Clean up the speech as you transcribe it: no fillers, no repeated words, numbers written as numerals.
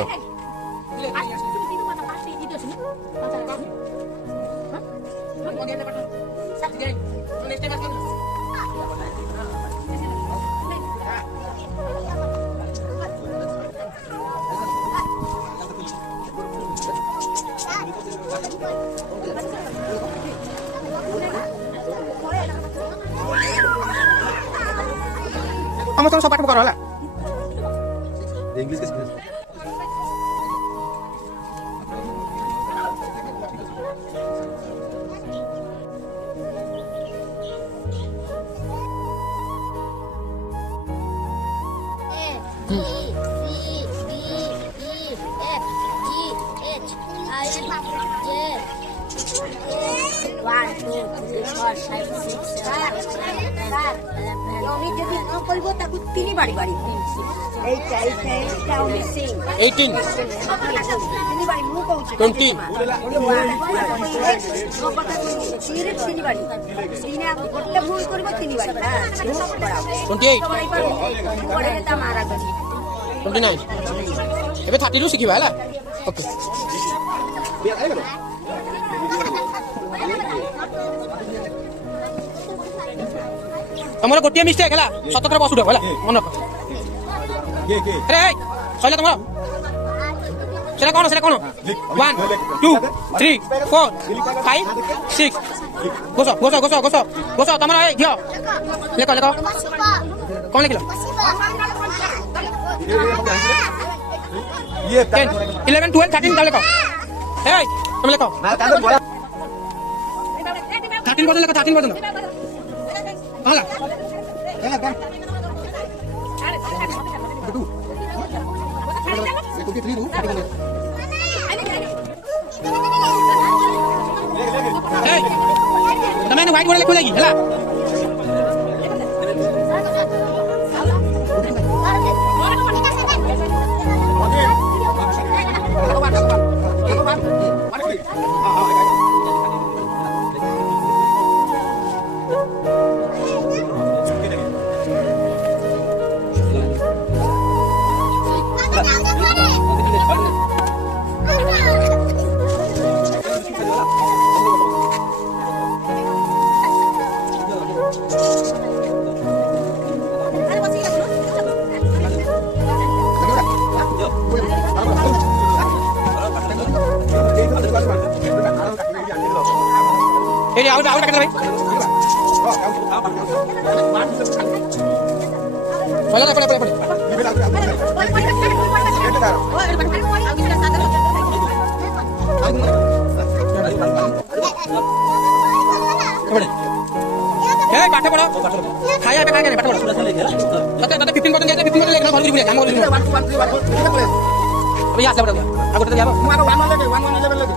Kamu tuh sobat bukan lah. Inggris ke তিনি বাড়ি বাড়ি এইটা 18 তিনি বাড়ি মু কହୁଛି 20 তিনি বাড়ি তিনে ଗୋଟେ ଭୁଲ କରିବ ତିନି ବାড়ି 28 ବଡେ ତା ମାରା କରି 29 ଏବେ 30 ରୁ ଶିଖିବା ହେଲା ଓକେ ତମର ଗୋଟିଏ ମିଷ୍ଟେକ୍ ହେଲା ସତତରେ ବସୁଡ ହେଲା ମନେ ରଖ ଆରେ ସଇଲା ତମର ସେଟା କଣ 1 2 3 4 5 6 ଗୋସ ତମର ଏ ଝିଅ ଲେଖ କଣ ଲେଖିଲ 10 11 12 13 ତାହେଲେ ଲେଖ ଏ ତମେ ଲେଖ 13 ପର୍ଯ୍ୟନ୍ତ ଲେଖ 13 ପର୍ଯ୍ୟନ୍ତ ହେଲା ତମେ ହ୍ୱାଇଟ୍ ବୋର୍ଡ ଲେଖୁ ଲାଗି ହେଲା এই আউট কাটে ভাই পড়ে এই পাঠ পড়া খাইয়া পাঠ পড়া ততে 15 পর্যন্ত যাইতে 15 পর্যন্ত লেখনা ঘর বুঝিয়া কাম করে 1 2 3 4 এই আসলে বড় আগতে যাব মু আর 1 1 লেখে 1 1 11 লেখে